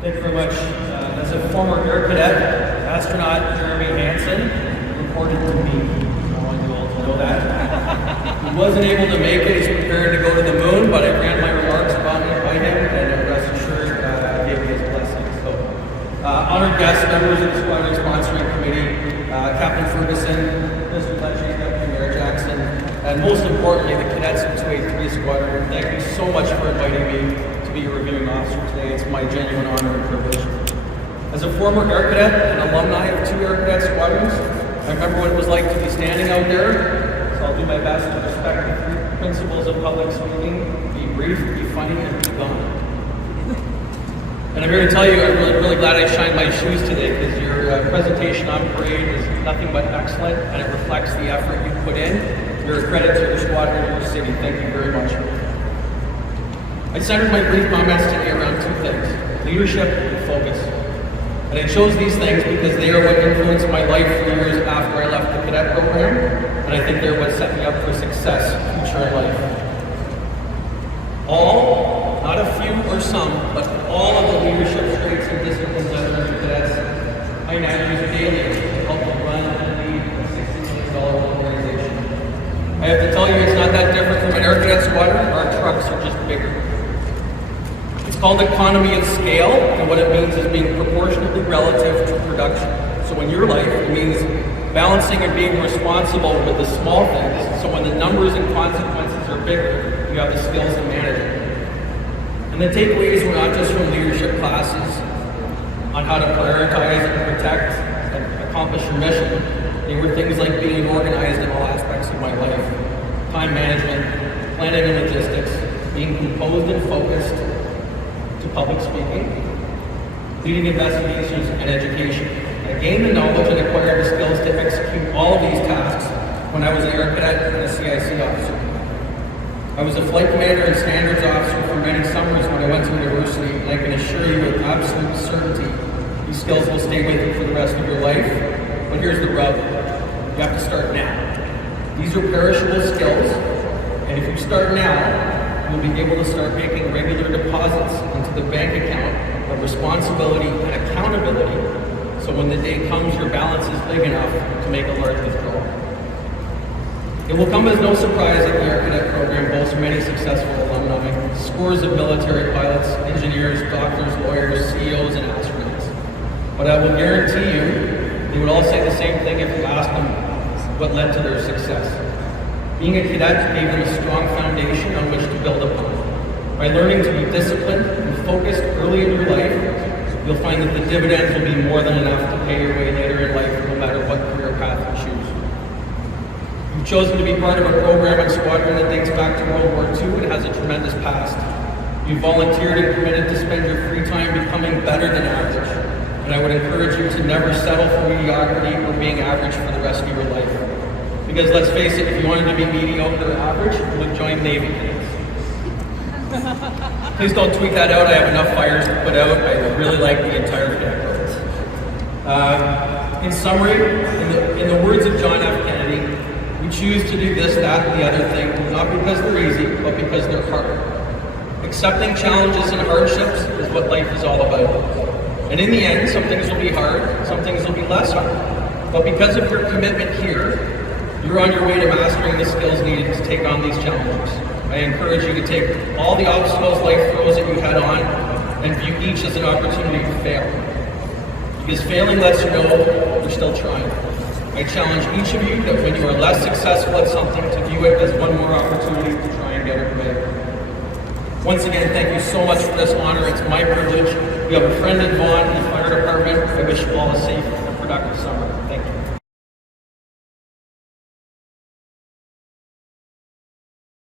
Thank you very much. As a former Air Cadet, astronaut Jeremy Hansen reported to me. I want you all to know that. He wasn't able to make it. He's preparing to go to the moon, but I ran my remarks about him by him, and rest assured, gave me his blessing. So, honored guests, members of the squadron sponsoring committee, Captain Ferguson, Mr. Lecce, Deputy Mayor Jackson, and most importantly, the cadets of 283 Squadron. Thank you so much for inviting me to be your reviewing officer today. It's my genuine honor and privilege. As a former Air Cadet and alumni of 2 Air Cadet squadrons, I remember what it was like to be standing out there, so I'll do my best to respect the 3 principles of public speaking: be brief, be funny, and be gone. And I'm here to tell you, I'm really glad I shined my shoes today, because your presentation on parade is nothing but excellent, and it reflects the effort you put in. You're a credit to your squadron and your city. Thank you very much. I centered my brief comments today around 2 things: leadership and focus. And I chose these things because they are what influenced my life for years after I left the cadet program, and I think they're what set me up for success future in life. All, not a few or some, but all of the leadership traits and disciplines I learned in cadets, I now use daily to help me run and lead a $60 million organization. I have to tell you, it's not that different from an Air Cadet squadron. Our trucks are just bigger. It's called economy of scale, and what it means is being proportionately relative to production. So in your life, it means balancing and being responsible with the small things, so when the numbers and consequences are bigger, you have the skills to manage it. And the takeaways were not just from leadership classes on how to prioritize and protect and accomplish your mission. They were things like being organized in all aspects of my life: time management, planning and logistics, being composed and focused, to public speaking, leading investigations, and education. I gained the knowledge and acquired the skills to execute all of these tasks when I was an Air Cadet and a CIC officer. I was a flight commander and standards officer for many summers when I went to university, and I can assure you with absolute certainty these skills will stay with you for the rest of your life. But here's the rub: you have to start now. These are perishable skills, and if you start now, you'll be able to start making regular deposits into the bank account of responsibility and accountability, so when the day comes, your balance is big enough to make a large withdrawal. It will come as no surprise that the Air Cadet program boasts many successful alumni: scores of military pilots, engineers, doctors, lawyers, CEOs, and astronauts. But I will guarantee you, they would all say the same thing if you asked them what led to their success. Being a cadet gave them a strong foundation on which to build upon. By learning to be disciplined and focused early in your life, you'll find that the dividends will be more than enough to pay your way later in life, no matter what career path you choose. You've chosen to be part of a program and squadron that dates back to World War II and has a tremendous past. You've volunteered and committed to spend your free time becoming better than average, and I would encourage you to never settle for mediocrity or being average for the rest of your life. Because let's face it, if you wanted to be mediocre or average, you would join Navy cadets. Please don't tweet that out. I have enough fires to put out. I really like the entire cadet program. In summary, in the words of John F. Kennedy, we choose to do this, that, and the other thing, not because they're easy, but because they're hard. Accepting challenges and hardships is what life is all about. And in the end, some things will be hard, some things will be less hard. But because of your commitment here, you're on your way to mastering the skills needed to take on these challenges. I encourage you to take all the obstacles life throws at you head on and view each as an opportunity to fail. Because failing lets you know you're still trying. I challenge each of you that when you are less successful at something, to view it as one more opportunity to try and get it right. Once again, thank you so much for this honor. It's my privilege. You have a friend in Vaughan in the fire department. I wish you all a safe and productive summer. Thank you.